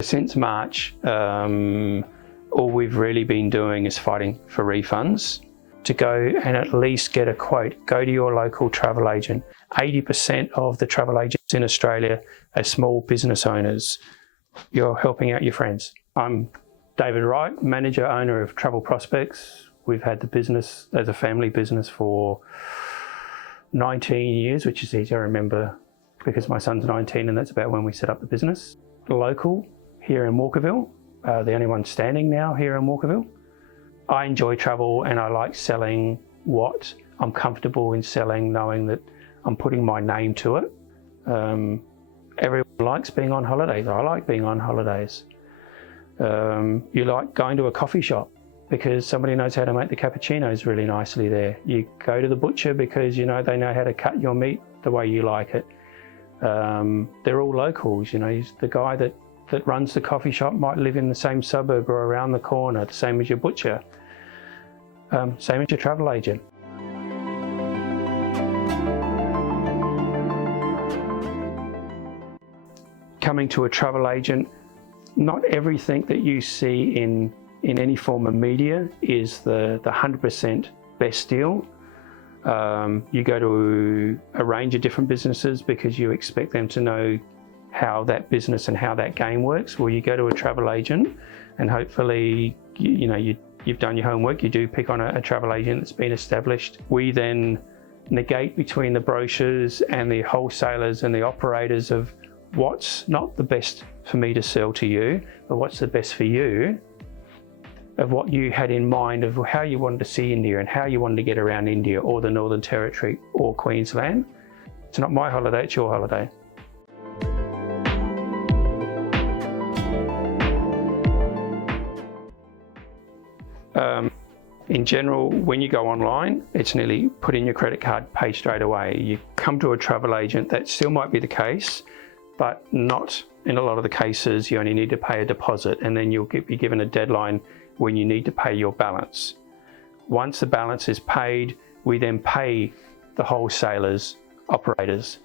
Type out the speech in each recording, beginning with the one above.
Since March, all we've really been doing is fighting for refunds. To go and at least get a quote, go to your local travel agent. 80% of the travel agents in Australia are small business owners. You're helping out your friends. I'm David Wright, manager, owner of Travel Prospects. We've had the business as a family business for 19 years, which is easy to remember because my son's 19 and that's about when we set up the business. Local here in Walkerville, the only one standing now here in Walkerville. I enjoy travel and I like selling what I'm comfortable in selling, knowing that I'm putting my name to it. Everyone likes being on holidays. I like being on holidays. You like going to a coffee shop because somebody knows how to make the cappuccinos really nicely there. You go to the butcher because you know they know how to cut your meat the way you like it. They're all locals, you know. The guy that runs the coffee shop might live in the same suburb or around the corner, the same as your butcher, same as your travel agent. Coming to a travel agent, not everything that you see in any form of media is the 100% best deal. You go to a range of different businesses because you expect them to know how that business and how that game works. Well, you go to a travel agent and hopefully you've done your homework. You do pick on a travel agent that's been established. We then negate between the brochures and the wholesalers and the operators of what's not the best for me to sell to you, but what's the best for you, of what you had in mind of how you wanted to see India and how you wanted to get around India or the Northern Territory or Queensland. It's not my holiday, it's your holiday. In general, when you go online, it's nearly put in your credit card, pay straight away. You come to a travel agent, that still might be the case, but not in a lot of the cases. You only need to pay a deposit and then you'll be given a deadline when you need to pay your balance. Once the balance is paid, we then pay the wholesalers, operators.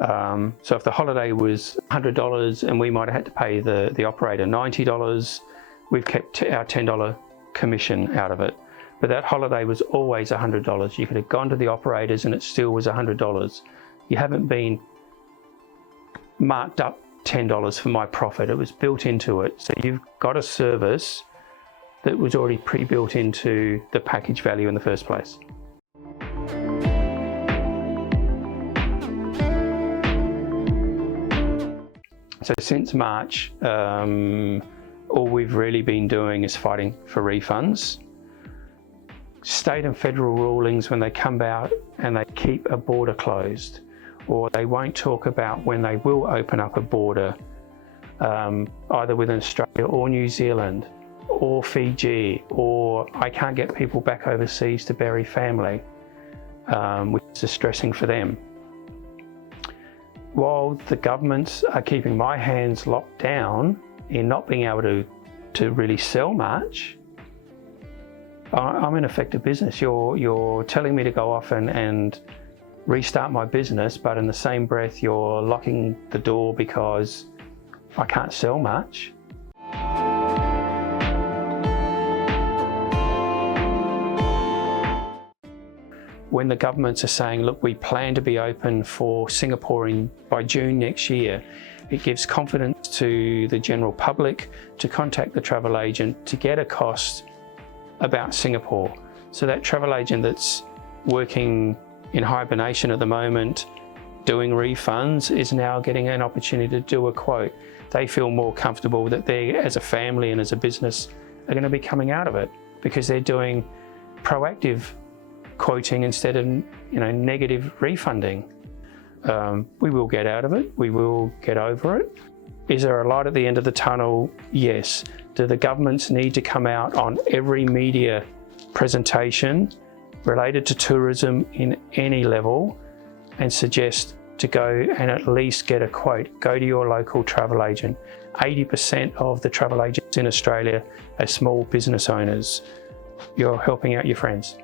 So if the holiday was $100 and we might have had to pay the operator $90, we've kept our $10 commission out of it. But that holiday was always $100. You could have gone to the operators and it still was $100. You haven't been marked up $10 for my profit. It was built into it. So you've got a service that was already pre-built into the package value in the first place. So since March, all we've really been doing is fighting for refunds. State and federal rulings, when they come out and they keep a border closed, or they won't talk about when they will open up a border, either within Australia or New Zealand or Fiji, or I can't get people back overseas to bury family, which is distressing for them. While the governments are keeping my hands locked down in not being able to really sell much, I'm in effective business. You're telling me to go off and restart my business, but in the same breath you're locking the door because I can't sell much. When the governments are saying, look, we plan to be open for Singapore by June next year, it gives confidence to the general public to contact the travel agent to get a cost about Singapore. So that travel agent that's working in hibernation at the moment, doing refunds, is now getting an opportunity to do a quote. They feel more comfortable that they, as a family and as a business, are going to be coming out of it because they're doing proactive quoting instead of negative refunding. We will get out of it. We will get over it. Is there a light at the end of the tunnel? Yes. Do the governments need to come out on every media presentation related to tourism in any level and suggest to go and at least get a quote? Go to your local travel agent. 80% of the travel agents in Australia are small business owners. You're helping out your friends.